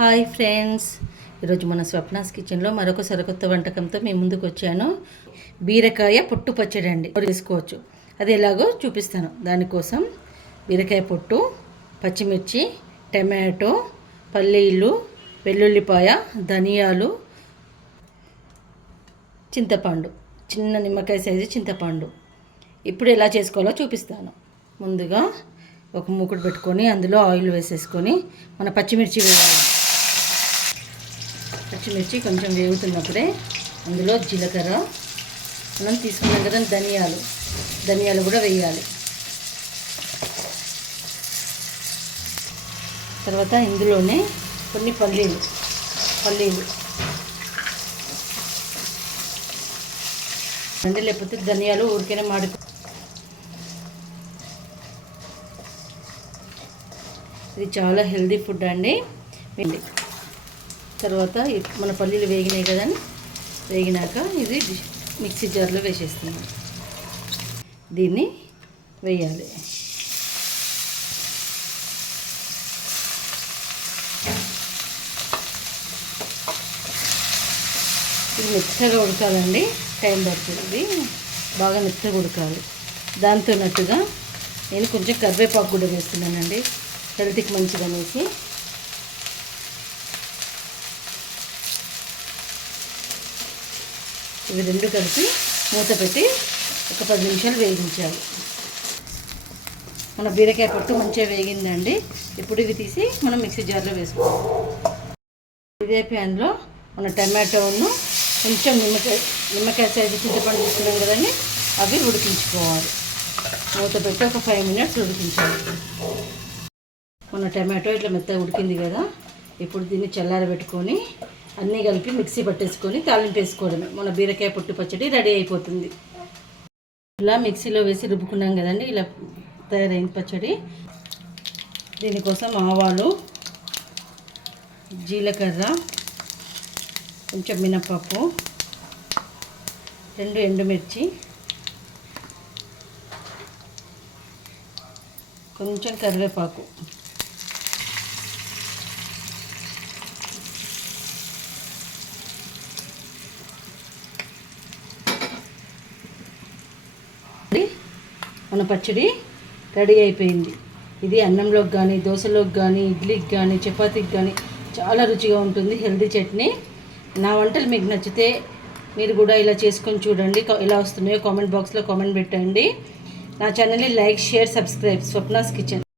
Hi friends, ఈరోజు మన స్వప్నాస్ కిచెన్లో మరొక సరికొత్త వంటకంతో మీ ముందుకు వచ్చాను. బీరకాయ పొట్టు పచ్చడి అండి చేసుకోవచ్చు. అది ఎలాగో చూపిస్తాను. దానికోసం బీరకాయ పొట్టు, పచ్చిమిర్చి, టమాటో, పల్లీలు, వెల్లుల్లిపాయ, ధనియాలు, చింతపండు, చిన్న నిమ్మకాయ సైజు చింతపండు. ఇప్పుడు ఎలా చేసుకోవాలో చూపిస్తాను. ముందుగా ఒక మూకుడు పెట్టుకొని అందులో ఆయిల్ వేసేసుకొని మన పచ్చిమిర్చి వేయాలి. పచ్చిమిర్చి కొంచెం వేగుతున్నప్పుడే అందులో జీలకర్ర, మనం తీసుకున్నాం కదా ధనియాలు కూడా వేయాలి. తర్వాత ఇందులోనే కొన్ని పల్లీలు అంటే లేకపోతే ధనియాలు ఊరికైనా మాడిపో. ఇది చాలా హెల్దీ ఫుడ్ అండి. తర్వాత మన పల్లీలు వేగినాయి కదా, వేగినాక ఇది మిక్సీ జార్లో వేసేస్తున్నాం. దీన్ని వేయాలి. ఇది మెత్తగా ఉడకాలండి, టైం పడుతుంది. బాగా మెత్తగా ఉడకాలి. దాంతో నట్టుగా నేను కొంచెం కరివేపాకు కూడా వేస్తున్నానండి, హెల్త్కి మంచిదనేసి. ఇవి రెండు కలిపి మూత పెట్టి ఒక 10 నిమిషాలు వేగించాలి. మన బీరకాయ పొట్టు మంచిగా వేగిందండి. ఇప్పుడు ఇవి తీసి మనం మిక్సీ జార్లో వేసుకోవాలి. ఇదే ప్యాన్లో మన టమాటోను కొంచెం నిమ్మకాయ సైజు చింతపండు తీసుకున్నాం కదండి, అవి ఉడికించుకోవాలి. మూత పెట్టి ఒక 5 మినిట్స్ ఉడికించాలి. మన టమాటో ఇట్లా మెత్తగా ఉడికింది కదా, ఇప్పుడు దీన్ని చల్లారబెట్టుకొని అన్నీ కలిపి మిక్సీ పట్టేసుకొని తాలింపు వేసుకోవడమే. మన బీరకాయ పొట్టు పచ్చడి రెడీ అయిపోతుంది. ఇలా మిక్సీలో వేసి రుబ్బుకున్నాం కదండి, ఇలా తయారైన పచ్చడి. దీనికోసం ఆవాలు, జీలకర్ర, కొంచెం మినపప్పు, 2 ఎండుమిర్చి, కొంచెం కరివేపాకు, మన పచ్చడి రెడీ అయిపోయింది. ఇది అన్నంలోకి కానీ, దోశలోకి కానీ, ఇడ్లీకి కానీ, చపాతీకి కానీ చాలా రుచిగా ఉంటుంది. హెల్దీ చట్నీ. నా వంటలు మీకు నచ్చితే మీరు కూడా ఇలా చేసుకొని చూడండి. ఎలా వస్తున్నాయో కామెంట్ బాక్స్లో కామెంట్ పెట్టండి. నా ఛానల్ని like, share, subscribe. Swapna's kitchen.